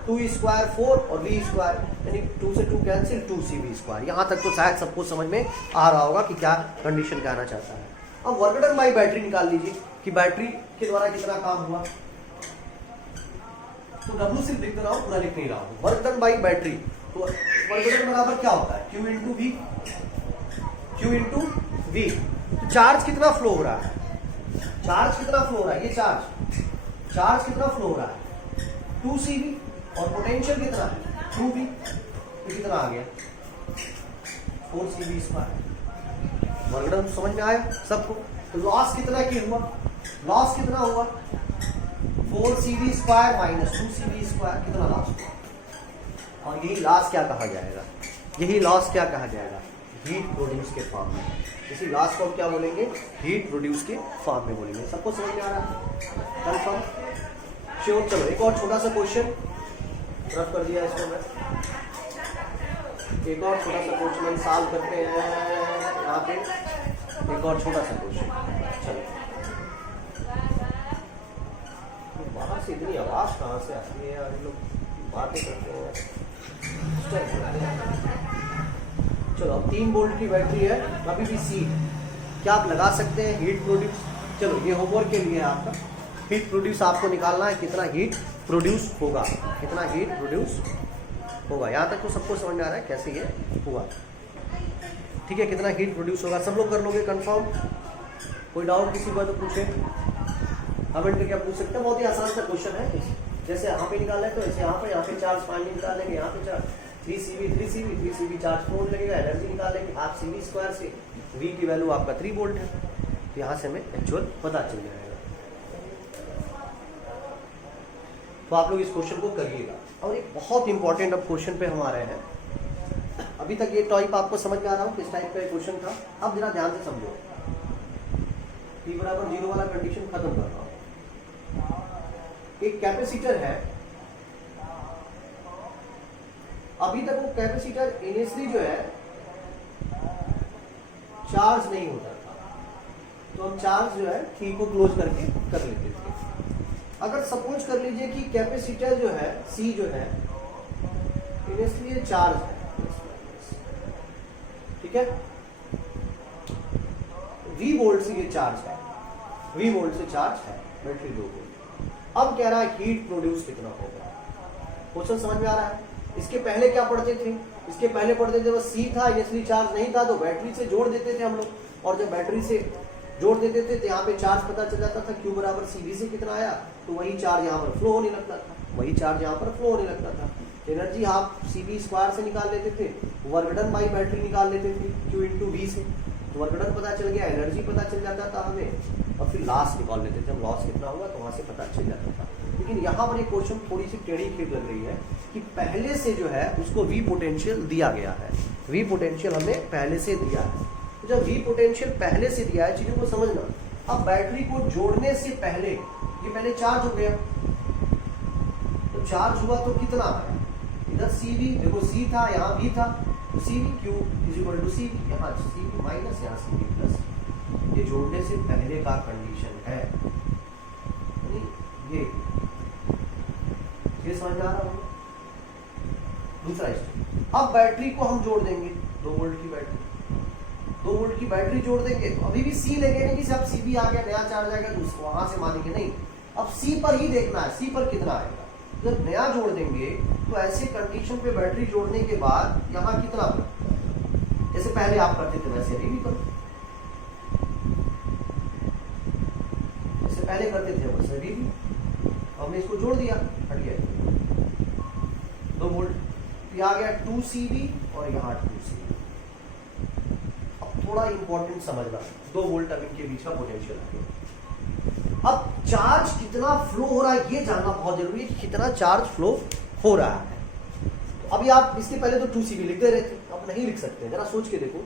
2 स्क्वायर 4 और V स्क्वायर यानी 2 से 2 कैंसिल 2CV स्क्वायर। यहाँ तक तो शायद सबको समझ में आ रहा होगा कि क्या कंडीशन कहना चाहता है। अब वर्क डन बाय बैटरी निकाल लीजिए कि बैटरी के द्वारा कितना काम हुआ, तो W सिर्फ लिख रहा हूँ, पूरा लिख नहीं रहा हूँ। वर्क डन बाई बैटरी, तो वर्क डन बराबर क्या होता है Q into V, Q into V। तो चार्ज कितना फ्लो हो रहा है, चार्ज कितना फ्लो हो रहा है, ये चार्ज कितना फ्लो हो रहा है 2CV और पोटेंशियल कितना है 2V, तो कितना आ गया 4CV स्क्वायर। वर्क डन समझ में आया सबको। तो लॉस कितना की हुआ, लॉस कितना हुआ 4CV square minus 2CV square, कितना लॉस हुआ। और यही लॉस क्या कहा जाएगा, यही लॉस क्या कहा जाएगा, हीट प्रोड्यूस के फॉर्म में। इसी लॉस को क्या बोलेंगे, हीट प्रोड्यूस के फॉर्म में बोलेंगे। सबको समझ में आ रहा है, कंफर्म श्योर। चलो एक और छोटा सा क्वेश्चन रफ कर दिया इसको मैं, एक और छोटा सा क्वेश्चन सॉल्व करते हैं यहाँ पे, एक और छोटा सा क्वेश्चन। चलो बाहर से इतनी आवाज कहाँ से आती है यार, ये लोग बातें करते हैं। चलो अब 3 वोल्ट की बैटरी है, अभी भी C, क्या आप लगा सकते हैं हीट प्रोड्यूस। चलो ये होमवर्क के लिए आपका, हीट प्रोड्यूस आपको निकालना है, कितना हीट प्रोड्यूस होगा, कितना हीट प्रोड्यूस होगा। यहाँ तक तो सबको समझ में आ रहा है कैसे ये हुआ, ठीक है। कितना हीट प्रोड्यूस होगा सब लोग कर लोगे कंफर्म, कोई डाउट किसी को तो पूछे, कमेंट करके आप पूछ सकते हैं। बहुत ही आसान सा क्वेश्चन है, जैसे यहाँ पे निकाला है तो ऐसे यहाँ पे चार्ज फाइनली निकाल लेंगे, यहाँ पे चार्ज 3CV चार्ज 4 लगेगा, एनर्जी निकाल लेंगे हाफ CV स्क्वायर से, V की वैल्यू आपका 3 वोल्ट है, तो यहाँ से हमें एक्चुअल पता चल जाएगा। तो आप लोग इस क्वेश्चन को करिएगा। और एक बहुत इंपॉर्टेंट अब क्वेश्चन पे हम आ रहे हैं। अभी तक ये टाइप आपको समझ में आ रहा हो किस टाइप का क्वेश्चन था, अब जरा ध्यान से समझो। T बराबर 0 वाला कंडीशन खत्म कर रहा हूं। एक कैपेसिटर है, अभी तक वो कैपेसिटर इनिशियली जो है चार्ज नहीं होता था, तो हम चार्ज जो है T को क्लोज करके कर लेते थे। अगर सपोज कर लीजिए कि कैपेसिटर जो है C जो है इनिशियली चार्ज है, ठीक है, V वोल्ट से ये चार्ज है, V वोल्ट से चार्ज है बैटरी 2 वोल्ट। अब कह रहा है हीट प्रोड्यूस कितना होगा। क्वेश्चन समझ में आ रहा है। इसके पहले क्या पढ़ते थे, इसके पहले पढ़ते थे बस C था, इनिशियली चार्ज नहीं था तो बैटरी से जोड़ देते थे हम लोग, और जब बैटरी से जोड़ देते थे तो यहाँ पे चार्ज पता चल जाता था, Q बराबर CV से कितना आया, तो वही चार्ज यहाँ पर फ्लो होने लगता था, वही चार्ज यहाँ पर फ्लो होने लगता था। एनर्जी आप CV स्क्वायर से निकाल लेते थे, वर्क डन बाई बैटरी निकाल लेते थे Q इंटू V से, तो वर्क डन पता चल गया, एनर्जी पता चल जाता था हमें, और फिर लॉस निकाल लेते थे हम, लॉस कितना होगा तो वहाँ से पता चल जाता था। लेकिन यहाँ पर एक क्वेश्चन थोड़ी सी टेढ़ी खीर लग रही है कि पहले से जो है उसको V पोटेंशियल दिया गया है, V पोटेंशियल हमें पहले से दिया है। तो जब V पोटेंशियल पहले से दिया है, चीजों को समझना। अब बैटरी को जोड़ने से पहले ये पहले चार्ज हो गया, तो चार्ज हुआ तो कितना आया, इधर CV देखो, C था यहाँ V था, तो CV Q is equal to CV, यहाँ CV माइनस यहाँ CV प्लस, ये जोड़ने से पहले का कंडीशन है, ये समझ में आ रहा होगा। दूसरा स्टेप, अब बैटरी को हम जोड़ देंगे, 2 वोल्ट की बैटरी, 2 वोल्ट की बैटरी जोड़ देंगे, तो अभी भी C लेंगे नहीं कि सब CV आ गया नया चार्ज आएगा तो वहां से मानेंगे नहीं, अब C पर ही देखना है, C पर कितना आएगा। जब नया जोड़ देंगे तो ऐसे कंडीशन पे बैटरी जोड़ने के बाद यहाँ कितना बना, जैसे पहले आप करते थे वैसे अभी भी करो, जैसे पहले करते थे वैसे अभी भी, हमने इसको जोड़ दिया, हट गया 2 वोल्ट, तो आ गया 2 CV और यहाँ 2 CV। अब थोड़ा इंपॉर्टेंट समझना, 2 वोल्ट अब इनके बीच का पोटेंशियल आ गया। अब चार्ज कितना फ्लो हो रहा है ये जानना बहुत जरूरी है, कितना चार्ज फ्लो हो रहा है। तो अभी आप इसके पहले तो 2 CV लिखते रहते, अब नहीं लिख सकते, जरा सोच के देखो,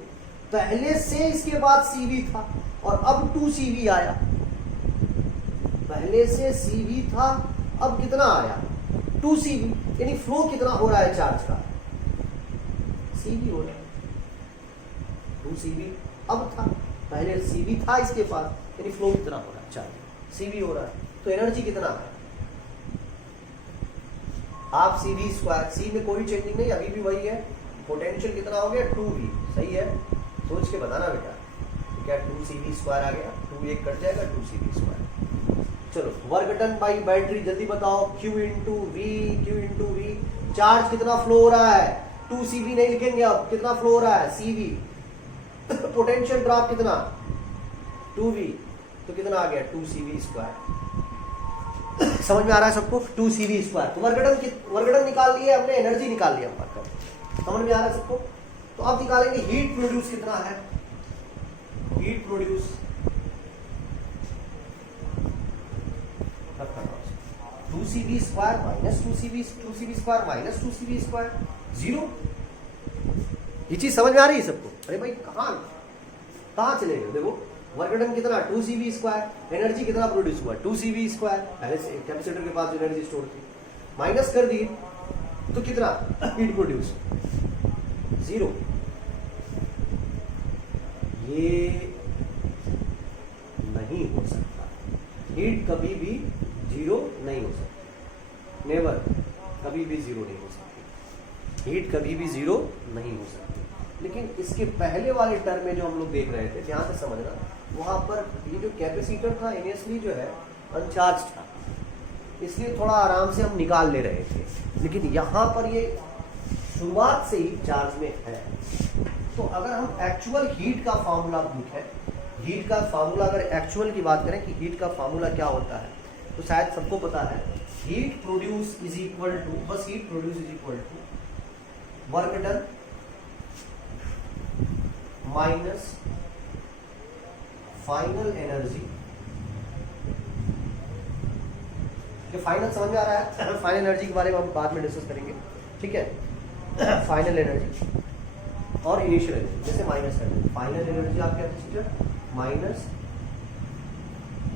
पहले से इसके बाद CV था और अब 2 CV आया, पहले से CV था अब कितना आया 2 CV, यानी फ्लो कितना हो रहा है चार्ज का, CV हो रहा है, 2 CV अब था, पहले CV था इसके पास, यानी फ्लो कितना हो रहा है चार्ज, CV हो रहा है, तो एनर्जी कितना है, आप CV स्क्वायर, C में कोई चेंजिंग नहीं, अभी भी वही है, पोटेंशियल कितना हो गया 2V, सही है, सोच के बताना बेटा, तो क्या 2 CV स्क्वायर आ गया, 2 एक कट जाएगा 2 CV स्क्वायर। चलो वर्क डन बाई बैटरी जल्दी बताओ, Q इंटू वी, चार्ज कितना फ्लो हो रहा है, 2 CV नहीं लिखेंगे अब, कितना फ्लो हो रहा है CV, पोटेंशियल ड्रॉप कितना 2V, तो कितना आ गया 2 CV स्क्वायर। समझ में आ रहा है सबको, 2 CV स्क्वायर, तो वर्क डन निकाल लिया हमने, एनर्जी निकाल लिया हमने, समझ में आ रहा है सबको। तो अब निकालेंगे हीट प्रोड्यूस कितना है, heat produce 2 CV square minus 2 CV square minus 2 CV square 0। ये चीज समझ में आ रही है सबको, अरे भाई कहाँ चले गए, देखो वर्क डन कितना 2 CV स्क्वायर, एनर्जी कितना प्रोड्यूस हुआ 2 CV स्क्वायर, पहले से कैपेसिटर के पास जो एनर्जी स्टोर थी, माइनस कर दी तो कितना हीट प्रोड्यूस 0। ये नहीं हो सकता, हीट कभी भी 0 नहीं हो सकती, नेवर, कभी भी 0 नहीं हो सकती, हीट कभी भी 0 नहीं हो सकती। लेकिन इसके पहले वाले टर्म में जो हम लोग देख रहे थे, ध्यान से समझना, वहां पर ये जो कैपेसिटर था इनिशियली जो है अनचार्ज था, इसलिए थोड़ा आराम से हम निकाल ले रहे थे, लेकिन यहाँ पर ये शुरुआत से ही चार्ज में है। तो अगर हम एक्चुअल हीट का फार्मूला लिखें, हीट का फार्मूला अगर एक्चुअल की बात करें कि हीट का फार्मूला क्या होता है, तो शायद सबको पता है, heat produce is equal to, बस heat produce is equal to work done minus final energy. Final समझ में आ रहा है, फाइनल एनर्जी के बारे में हम बाद में डिस्कस करेंगे, ठीक है। फाइनल एनर्जी और इनिशियल एनर्जी, जैसे माइनस कर दें, फाइनल एनर्जी आप कैपेसिटर माइनस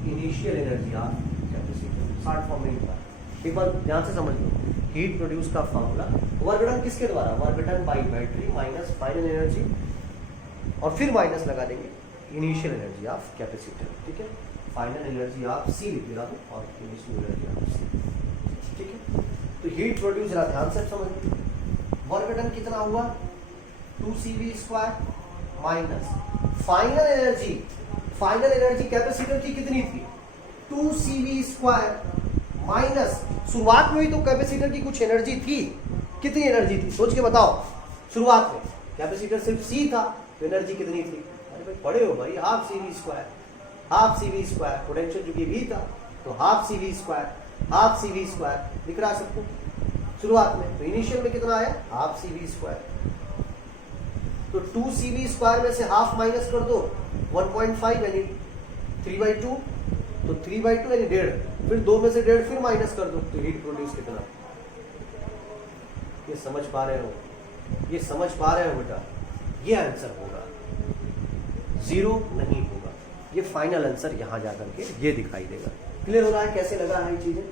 इनिशियल एनर्जी आप कैपेसिटर, शॉर्ट फॉर्म में लिखा है, एक बार ध्यान से समझ लो। हीट प्रोड्यूस का फार्मूला वर्क डन किसके द्वारा, work done by battery minus final energy, और फिर माइनस लगा देंगे इनिशियल एनर्जी ऑफ कैपेसिटर, ठीक है। फाइनल एनर्जी आप C लिख दिया और इनिशियल एनर्जी आप C, ठीक है। तो हीट प्रोड्यूस जरा ध्यान से समझिए, वर्क डन कितना हुआ 2 CV square minus final energy, final energy capacitor की कितनी थी 2 CV स्क्वायर माइनस, शुरुआत में ही तो कैपेसिटर की कुछ एनर्जी थी, कितनी एनर्जी थी सोच के बताओ, शुरुआत में कैपेसिटर सिर्फ C था, तो एनर्जी कितनी थी, अरे भाई पढ़े हो भाई, half CV square, half C V square, potential चूंकि वी था तो half C V square, half C V square दिख रहा है सबको शुरुआत में। तो इनिशियल में कितना आया, हाफ सी वी स्क्वायर। तो 2 सी वी स्क्वायर में से हाफ माइनस कर दो 1.5 यानी 3/2, तो 3/2 यानी 1.5, फिर 2 में से 1.5 फिर माइनस कर दो, तो हीट प्रोड्यूस कितना। ये समझ पा रहे हो, ये समझ पा रहे हो बेटा, ये आंसर होगा, 0 नहीं होगा। ये फाइनल आंसर यहां जाकर के ये दिखाई देगा। क्लियर हो रहा है कैसे लगा है ये चीजें?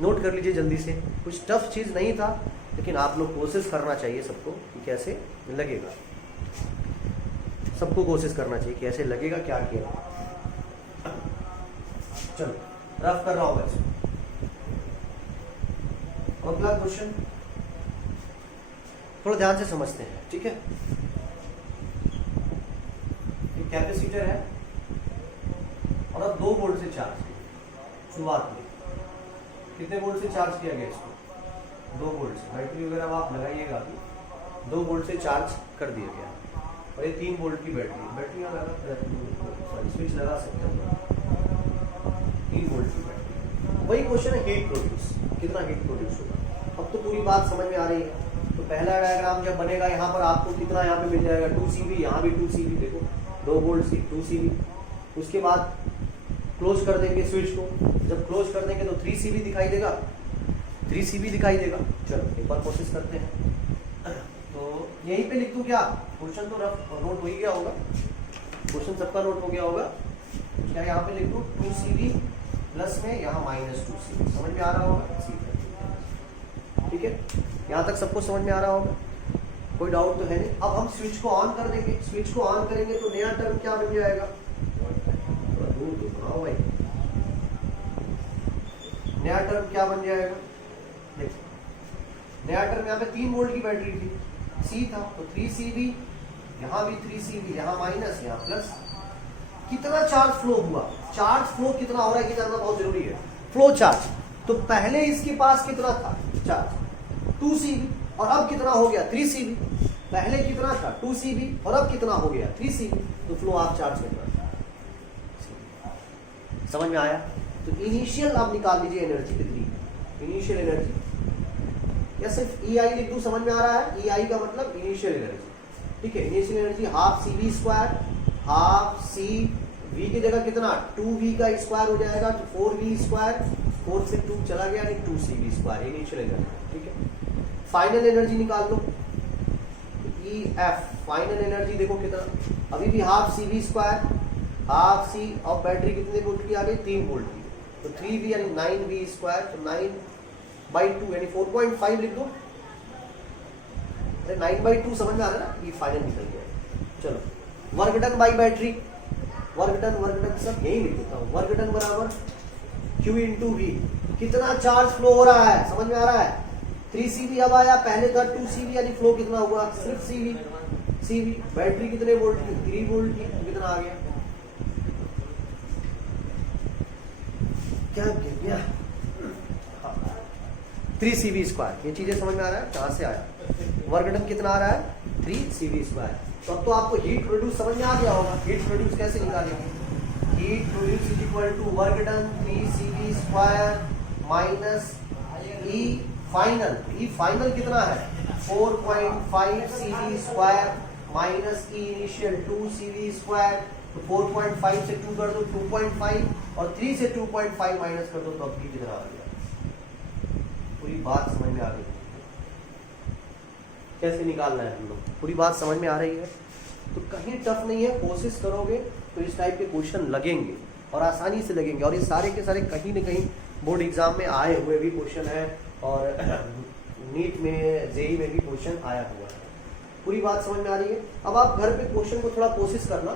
नोट कर लीजिए जल्दी से। कुछ टफ चीज नहीं था, लेकिन आप लोग कोशिश करना चाहिए सबको कि कैसे लगेगा, सबको कोशिश करना चाहिए कैसे लगेगा, क्या किया। चलो रफ कर रहा हूं मैं इसको। अगला क्वेश्चन थोड़ा ध्यान से समझते हैं, ठीक है। ये कैपेसिटर है और अब 2 वोल्ट से चार्ज है। शुरुआत में कितने वोल्ट से चार्ज किया गया इसको, 2 वोल्ट से। बैटरी वगैरह आप लगाइएगा, 2 वोल्ट से चार्ज कर दिया गया। और ये 3 वोल्ट की बैटरी लगा, स्विच लगा सकते हैं, 3 वोल्ट की बैटरी। वही क्वेश्चन है हीट प्रोड्यूस, कितना हीट प्रोड्यूस होगा। अब तो पूरी बात समझ में आ रही है। तो पहला डायग्राम जब बनेगा यहाँ पर आपको कितना यहाँ पे मिल जाएगा, 2 CV, यहाँ भी 2 CV, देखो 2 वोल्ट से 2 CV। उसके बाद क्लोज कर देंगे स्विच को, जब क्लोज कर देंगे तो 3 CV दिखाई देगा, 3 CV दिखाई देगा। चलो एक बार कोशिश करते हैं। तो यहीं पे लिख दूं क्या, क्वेश्चन तो रफ नोट हो ही गया होगा, क्वेश्चन सबका नोट हो गया होगा। क्या यहाँ पे लिख दूं 2 CV प्लस में यहाँ -2 CV, समझ में आ रहा होगा, ठीक है। यहाँ तक सबको समझ में आ रहा होगा, कोई डाउट तो है नहीं। अब हम स्विच को ऑन कर देंगे, स्विच को ऑन करेंगे तो नया टर्म क्या बन जाएगा, दूर तो बनाओ भाई, नया टर्म क्या बन जाएगा, देखो नया टर्म यहाँ पे 3 वोल्ट की बैटरी थी, सी था तो 3 CV, यहाँ भी 3 CV, यहाँ माइनस यहाँ प्लस। कितना चार्ज फ्लो हुआ, चार्ज फ्लो कितना हो रहा है ये जानना बहुत जरूरी है। फ्लो चार्ज, तो पहले इसके पास कितना था चार्ज 2 CV, और अब कितना हो गया 3 CV। पहले कितना था 2 CV और अब कितना हो गया 3 CV, तो फ्लो ऑफ चार्ज कितना, समझ में आया। तो इनिशियल आप निकाल लीजिए एनर्जी कितनी, इनिशियल एनर्जी, या सिर्फ EI लिख दूं, समझ में आ रहा है। EI का मतलब इनिशियल एनर्जी, ठीक है। Initial energy half CV square, half CV की जगह कितना 2V का स्क्वायर हो जाएगा, तो 4V स्क्वायर, 4 से 2 चला गया, 2 CV स्क्वायर इनिशियल एनर्जी, ठीक है। फाइनल एनर्जी निकाल लो, EF फाइनल एनर्जी देखो कितना, अभी भी half CV square, half C, और बैटरी कितने वोल्ट की आ गई 3 वोल्ट की, तो 3V यानी 9V स्क्वायर, तो 9/2 यानी 4.5 लिख दो। अरे 9/2 समझ में आ रहा है ना, ये फाइनल निकल गया। चलो work done by battery, work done सब यही लिख देता हूँ। वर्क डन बराबर Q × V, कितना चार्ज फ्लो हो रहा है, समझ में आ रहा है। 3 CV अब आया, पहले था 2 CV, यानी फ्लो कितना हुआ सिर्फ CV। बैटरी कितने वोल्ट की 3 वोल्ट की, कितना आ गया, क्या गिर गया 3 CV स्क्वायर। ये चीजें समझ में आ रहा है कहां से आया, वर्क डन कितना आ रहा है 3 CV स्क्वायर। तो अब तो आपको हीट प्रोड्यूस समझ में आ गया होगा, हीट प्रोड्यूस कैसे निकालेंगे, heat produce is equal to work done 3 CV square minus E final. E final कितना है 4.5 CV square minus E initial 2 CV square, तो 4.5 से 2 कर दो 2.5, और 3 से 2.5 माइनस कर दो तो अब कितना आ गया। पूरी बात समझ में आ गई, कैसे निकालना है हम लोग, पूरी बात समझ में आ रही है। तो कहीं टफ नहीं है, कोशिश करोगे तो इस टाइप के क्वेश्चन लगेंगे और आसानी से लगेंगे। और ये सारे के सारे कहीं ना कहीं बोर्ड एग्जाम में आए हुए भी क्वेश्चन है, और नीट में जेई में भी क्वेश्चन आया हुआ है। पूरी बात समझ में आ रही है। अब आप घर पे क्वेश्चन को थोड़ा कोशिश करना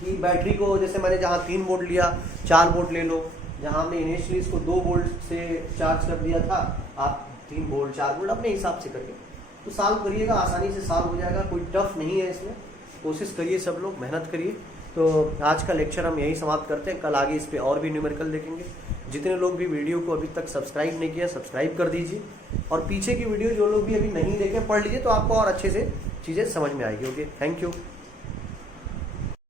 कि बैटरी को, जैसे मैंने जहाँ 3 वोल्ट लिया 4 वोल्ट ले लो, जहाँ हमने इनिशियली इसको 2 वोल्ट से चार्ज कर दिया था, आप 3 वोल्ट 4 वोल्ट अपने हिसाब से करके तो सॉल्व करिएगा, आसानी से सॉल्व हो जाएगा, कोई टफ नहीं है इसमें। कोशिश करिए, सब लोग मेहनत करिए। तो आज का लेक्चर हम यही समाप्त करते हैं, कल आगे इस पे और भी न्यूमेरिकल देखेंगे। जितने लोग भी वीडियो को अभी तक सब्सक्राइब नहीं किया, सब्सक्राइब कर दीजिए, और पीछे की वीडियो जो लोग भी अभी नहीं देखे पढ़ लीजिए, तो आपको और अच्छे से चीज़ें समझ में आएगी। Okay, thank you.